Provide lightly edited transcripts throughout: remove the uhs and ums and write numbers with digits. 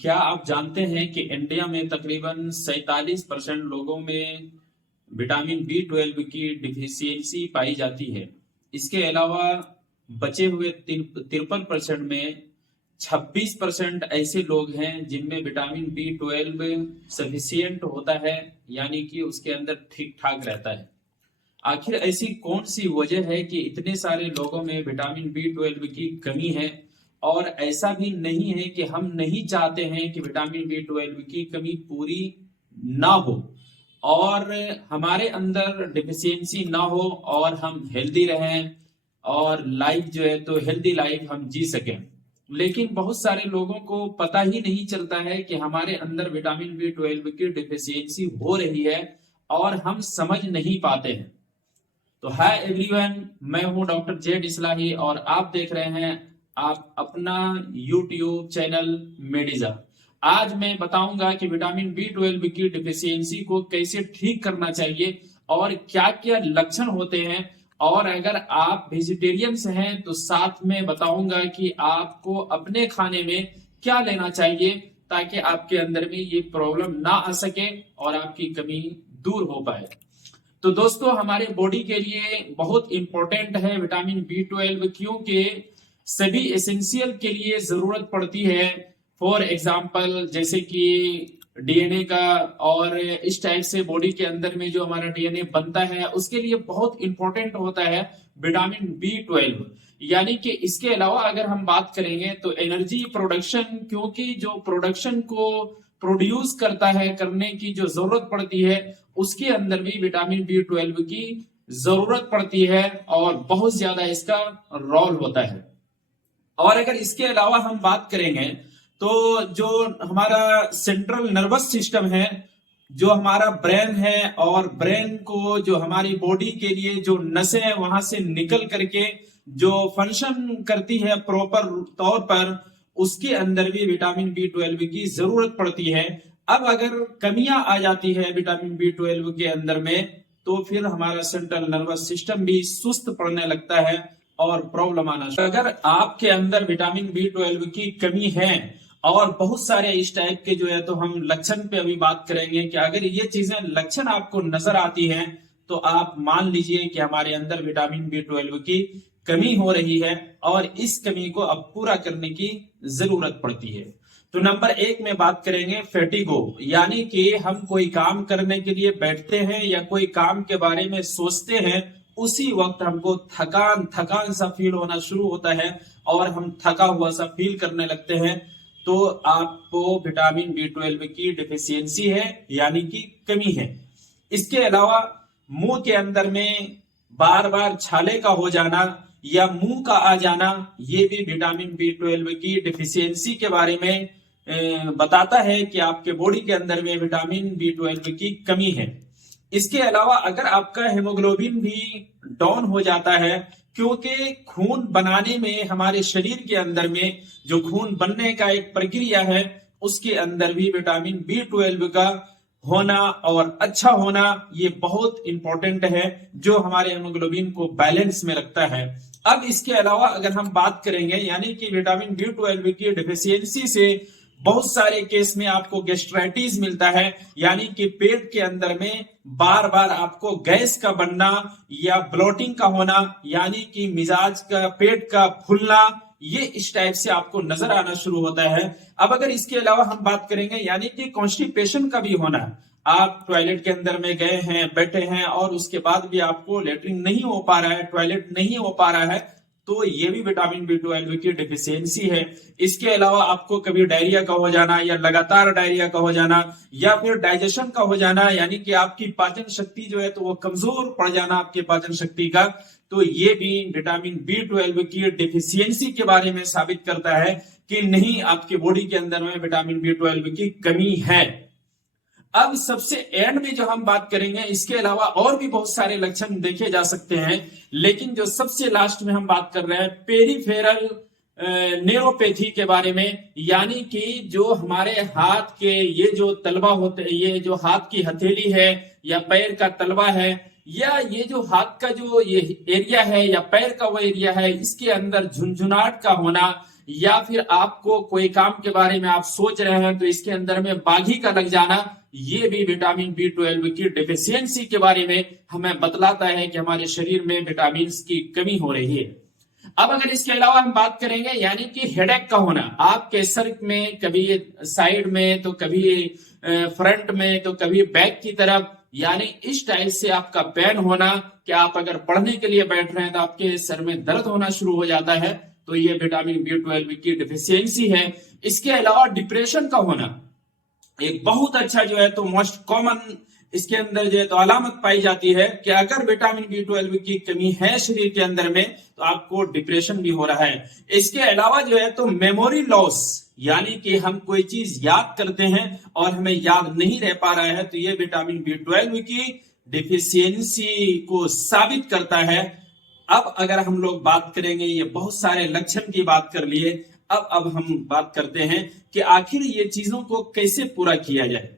क्या आप जानते हैं कि इंडिया में तकरीबन 47% लोगों में विटामिन बी 12 की डिफिशियंसी पाई जाती है। इसके अलावा बचे हुए 53% में 26% ऐसे लोग हैं जिनमें विटामिन बी 12 सफिशियंट होता है, यानी कि उसके अंदर ठीक ठाक रहता है। आखिर ऐसी कौन सी वजह है कि इतने सारे लोगों में विटामिन बी 12 की कमी है? और ऐसा भी नहीं है कि हम नहीं चाहते हैं कि विटामिन बी 12 की कमी पूरी ना हो और हमारे अंदर डिफिशियंसी ना हो और हम हेल्दी रहें और लाइफ जो है तो हेल्दी लाइफ हम जी सकें। लेकिन बहुत सारे लोगों को पता ही नहीं चलता है कि हमारे अंदर विटामिन बी 12 की डिफिशियंसी हो रही है और हम समझ नहीं पाते हैं। तो हाय एवरीवन, मैं हूं डॉक्टर जेड इस्लाही और आप देख रहे हैं आप अपना यूट्यूब चैनल मेडिजा। आज मैं बताऊंगा कि विटामिन बी 12 की डिफिशियंसी को कैसे ठीक करना चाहिए और क्या क्या लक्षण होते हैं। और अगर आप वेजिटेरियंस हैं तो साथ में बताऊंगा कि आपको अपने खाने में क्या लेना चाहिए ताकि आपके अंदर में ये प्रॉब्लम ना आ सके और आपकी कमी दूर हो पाए। तो दोस्तों, हमारे बॉडी के लिए बहुत इंपॉर्टेंट है विटामिन बी 12, क्योंकि सभी एसेंशियल के लिए जरूरत पड़ती है। फॉर एग्जाम्पल जैसे कि डीएनए का, और इस टाइप से बॉडी के अंदर में जो हमारा डीएनए बनता है उसके लिए बहुत इंपॉर्टेंट होता है विटामिन बी 12। यानी कि इसके अलावा अगर हम बात करेंगे तो एनर्जी प्रोडक्शन, क्योंकि जो प्रोडक्शन को प्रोड्यूस करता है, करने की जो जरूरत पड़ती है, उसके अंदर भी विटामिन बी 12 की जरूरत पड़ती है और बहुत ज्यादा इसका रोल होता है। और अगर इसके अलावा हम बात करेंगे तो जो हमारा सेंट्रल नर्वस सिस्टम है, जो हमारा ब्रेन है, और ब्रेन को जो हमारी बॉडी के लिए जो नसें वहां से निकल करके जो फंक्शन करती है प्रॉपर तौर पर, उसके अंदर भी विटामिन बी 12 की जरूरत पड़ती है। अब अगर कमियां आ जाती है विटामिन बी 12 के अंदर में तो फिर हमारा सेंट्रल नर्वस सिस्टम भी सुस्त पड़ने लगता है और प्रॉब्लम आना शुरू। अगर आपके अंदर विटामिन बी 12 की कमी है और बहुत सारे इस टाइप के जो है तो हम लक्षण पे अभी बात करेंगे कि अगर ये चीजें लक्षण आपको नजर आती हैं तो आप मान लीजिए कि हमारे अंदर विटामिन बी 12 की कमी हो रही है और इस कमी को अब पूरा करने की जरूरत पड़ती है। तो नंबर 1 में बात करेंगे फैटिगो, यानी कि हम कोई काम करने के लिए बैठते हैं या कोई काम के बारे में सोचते हैं, उसी वक्त हमको थकान थकान सा फील होना शुरू होता है और हम थका हुआ सा फील करने लगते हैं। तो आपको विटामिन बी 12 की डिफिशियंसी है, यानी कि कमी है। इसके अलावा मुंह के अंदर में बार बार छाले का हो जाना या मुंह का आ जाना, ये भी विटामिन बी 12 की डिफिशियंसी के बारे में बताता है कि आपके बॉडी के अंदर में विटामिन बी 12 की कमी है। इसके अलावा अगर आपका हेमोग्लोबिन भी डाउन हो जाता है, क्योंकि खून बनाने में हमारे शरीर के अंदर में जो खून बनने का एक प्रक्रिया है, उसके अंदर भी विटामिन बी 12 का होना और अच्छा होना ये बहुत इंपॉर्टेंट है, जो हमारे हेमोग्लोबिन को बैलेंस में रखता है। अब इसके अलावा अगर हम बात करेंगे, यानी कि विटामिन बी 12 की डिफिशियंसी से बहुत सारे केस में आपको गैस्ट्राइटिस मिलता है, यानी कि पेट के अंदर में बार बार आपको गैस का बनना या ब्लोटिंग का होना, यानी कि मिजाज का, पेट का फूलना, ये इस टाइप से आपको नजर आना शुरू होता है। अब अगर इसके अलावा हम बात करेंगे, यानी कि कॉन्स्टिपेशन का भी होना, आप टॉयलेट के अंदर में गए हैं, बैठे हैं और उसके बाद भी आपको लेटरिन नहीं हो पा रहा है, टॉयलेट नहीं हो पा रहा है, तो ये भी विटामिन बी 12 की डिफिशियंसी है। इसके अलावा आपको कभी डायरिया का हो जाना या लगातार डायरिया का हो जाना या फिर डाइजेशन का हो जाना, यानी कि आपकी पाचन शक्ति जो है तो वो कमजोर पड़ जाना आपके पाचन शक्ति का, तो ये भी विटामिन बी 12 की डिफिशियंसी के बारे में साबित करता है कि नहीं, आपके बॉडी के अंदर में विटामिन बी 12 की कमी है। अब सबसे एंड में जो हम बात करेंगे, इसके अलावा और भी बहुत सारे लक्षण देखे जा सकते हैं, लेकिन जो सबसे लास्ट में हम बात कर रहे हैं पेरिफेरल न्यूरोपैथी के बारे में, यानी कि जो हमारे हाथ के ये जो तलवा होते हैं, ये जो हाथ की हथेली है या पैर का तलवा है, या ये जो हाथ का जो ये एरिया है या पैर का वो एरिया है, इसके अंदर झुनझुनाहट का होना, या फिर आपको कोई काम के बारे में आप सोच रहे हैं तो इसके अंदर में बागी का लग जाना, ये भी विटामिन B12 की डिफिशियंसी के बारे में हमें बतलाता है कि हमारे शरीर में विटामिन की कमी हो रही है। अब अगर इसके अलावा हम बात करेंगे यानी कि हेडेक का होना, आपके सर में कभी साइड में तो कभी फ्रंट में तो कभी बैक की तरफ, यानी इस टाइप से आपका पेन होना कि आप अगर पढ़ने के लिए बैठ रहे हैं तो आपके सर में दर्द होना शुरू हो जाता है, तो ये विटामिन B12 की डिफिशियंसी है। इसके अलावा डिप्रेशन का होना एक बहुत अच्छा जो है तो मोस्ट कॉमन इसके अंदर जो है तो अलामत पाई जाती है कि अगर विटामिन B12 की कमी है शरीर के अंदर में तो आपको डिप्रेशन भी हो रहा है। इसके अलावा जो है तो मेमोरी लॉस, यानी कि हम कोई चीज याद करते हैं और हमें याद नहीं रह पा रहा है, तो ये विटामिन B12 की डिफिशियंसी को साबित करता है। अब अगर हम लोग बात करेंगे, ये बहुत सारे लक्षण की बात कर लिए, अब हम बात करते हैं कि आखिर ये चीजों को कैसे पूरा किया जाए।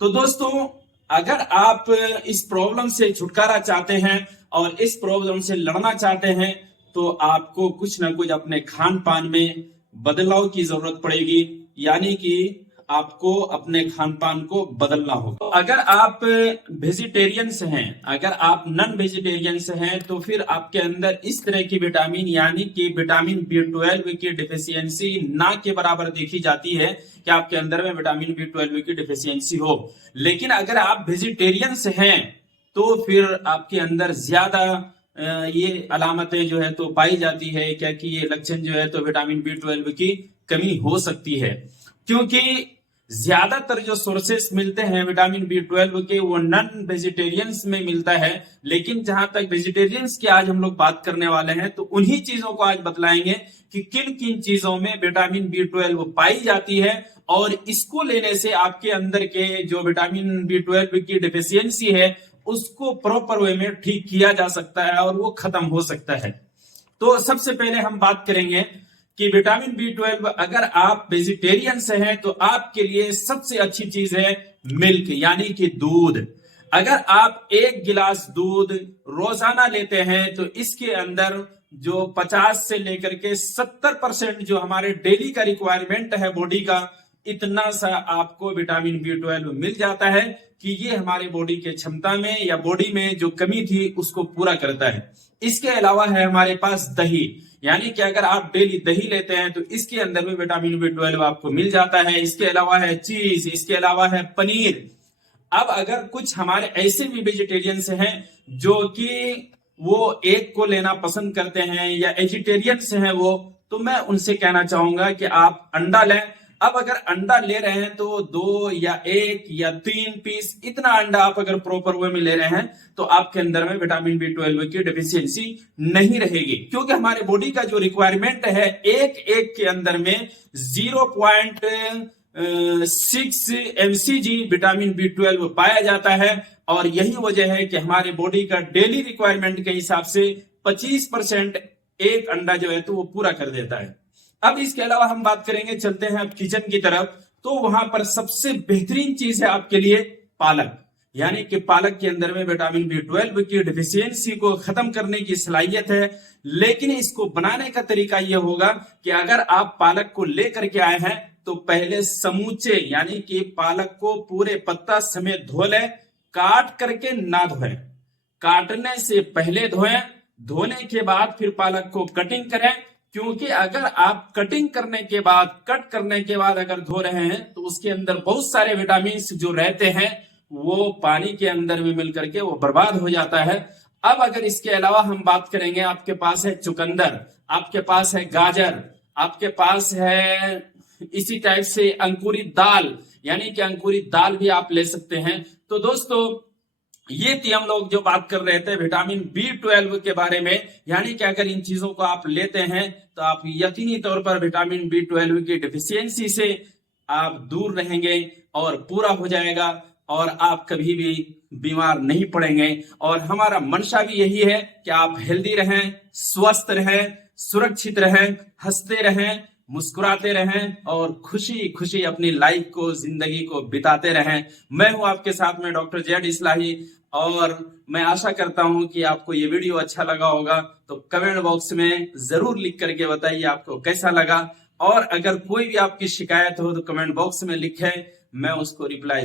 तो दोस्तों, अगर आप इस प्रॉब्लम से छुटकारा चाहते हैं और इस प्रॉब्लम से लड़ना चाहते हैं तो आपको कुछ ना कुछ अपने खान पान में बदलाव की जरूरत पड़ेगी, यानी कि आपको अपने खान पान को बदलना होगा। अगर आप वेजिटेरियंस हैं, अगर आप नॉन वेजिटेरियंस हैं, तो फिर आपके अंदर इस तरह की विटामिन यानी कि विटामिन B12 की डिफिशियंसी ना के बराबर देखी जाती है कि आपके अंदर में विटामिन B12 की डिफिशियंसी हो। लेकिन अगर आप वेजिटेरियंस हैं तो फिर आपके अंदर ज्यादा ये अलामतें जो है तो पाई जाती है, क्या कि ये लक्षण जो है तो विटामिन B12 की कमी हो सकती है, क्योंकि ज्यादातर जो सोर्सेस मिलते हैं विटामिन B12 के वो नॉन वेजिटेरियंस में मिलता है। लेकिन जहां तक वेजिटेरियंस की आज हम लोग बात करने वाले हैं तो उन्हीं चीजों को आज बतलाएंगे कि किन किन चीजों में विटामिन B12 पाई जाती है और इसको लेने से आपके अंदर के जो विटामिन B12 की डिफिशियंसी है उसको प्रॉपर वे में ठीक किया जा सकता है और वो खत्म हो सकता है। तो सबसे पहले हम बात करेंगे कि विटामिन B12 अगर आप वेजिटेरियन से हैं तो आपके लिए सबसे अच्छी चीज है मिल्क, यानी कि दूध। अगर आप एक गिलास दूध रोजाना लेते हैं तो इसके अंदर जो 50 से लेकर के 70% जो हमारे डेली का रिक्वायरमेंट है बॉडी का, इतना सा आपको विटामिन B12 मिल जाता है कि ये हमारे बॉडी के क्षमता में या बॉडी में जो कमी थी उसको पूरा करता है। इसके अलावा है हमारे पास दही, यानी कि अगर आप डेली दही लेते हैं तो इसके अंदर में विटामिन B12 आपको मिल जाता है। इसके अलावा है चीज, इसके अलावा है पनीर। अब अगर कुछ हमारे ऐसे भी वेजिटेरियंस हैं जो कि वो एक को लेना पसंद करते हैं या एजिटेरियंस हैं वो, तो मैं उनसे कहना चाहूंगा कि आप अंडा लें। अब अगर अंडा ले रहे हैं तो 2 या 1 या 3 पीस, इतना अंडा आप अगर प्रॉपर वे में ले रहे हैं तो आपके अंदर में विटामिन B12 की डेफिशिएंसी नहीं रहेगी, क्योंकि हमारे बॉडी का जो रिक्वायरमेंट है एक एक के अंदर में 0.6 mcg विटामिन B12 पाया जाता है। और यही वजह है कि हमारे बॉडी का डेली रिक्वायरमेंट के हिसाब से 25% एक अंडा जो है तो वो पूरा कर देता है। अब इसके अलावा हम बात करेंगे, चलते हैं अब किचन की तरफ, तो वहां पर सबसे बेहतरीन चीज है आपके लिए पालक, यानी कि पालक के अंदर में विटामिन B12 की डिफिशियंसी को खत्म करने की सलाहियत है। लेकिन इसको बनाने का तरीका यह होगा कि अगर आप पालक को लेकर के आए हैं तो पहले समूचे यानी कि पालक को पूरे पत्ता समेत धो लें, काट करके ना धोएं, काटने से पहले धोएं, धोने के बाद फिर पालक को कटिंग करें, क्योंकि अगर आप कटिंग करने के बाद, कट करने के बाद अगर धो रहे हैं तो उसके अंदर बहुत सारे विटामिन जो रहते हैं वो पानी के अंदर में मिल करके वो बर्बाद हो जाता है। अब अगर इसके अलावा हम बात करेंगे, आपके पास है चुकंदर, आपके पास है गाजर, आपके पास है इसी टाइप से अंकुरित दाल, यानी कि अंकुरित दाल भी आप ले सकते हैं। तो दोस्तों, ये थी हम लोग जो बात कर रहे थे विटामिन B12 के बारे में, यानी कि अगर इन चीजों को आप लेते हैं तो आप यकीनी तौर पर विटामिन B12 की डिफिशियंसी से आप दूर रहेंगे और पूरा हो जाएगा और आप कभी भी बीमार नहीं पड़ेंगे। और हमारा मंशा भी यही है कि आप हेल्दी रहें, स्वस्थ रहें, सुरक्षित रहें, हंसते रहें, मुस्कुराते रहें और खुशी खुशी अपनी लाइफ को, जिंदगी को बिताते रहें। मैं हूं आपके साथ में डॉक्टर जेड इस्लाही, और मैं आशा करता हूं कि आपको ये वीडियो अच्छा लगा होगा। तो कमेंट बॉक्स में जरूर लिख करके बताइए आपको कैसा लगा। और अगर कोई भी आपकी शिकायत हो तो कमेंट बॉक्स में लिखें, मैं उसको रिप्लाई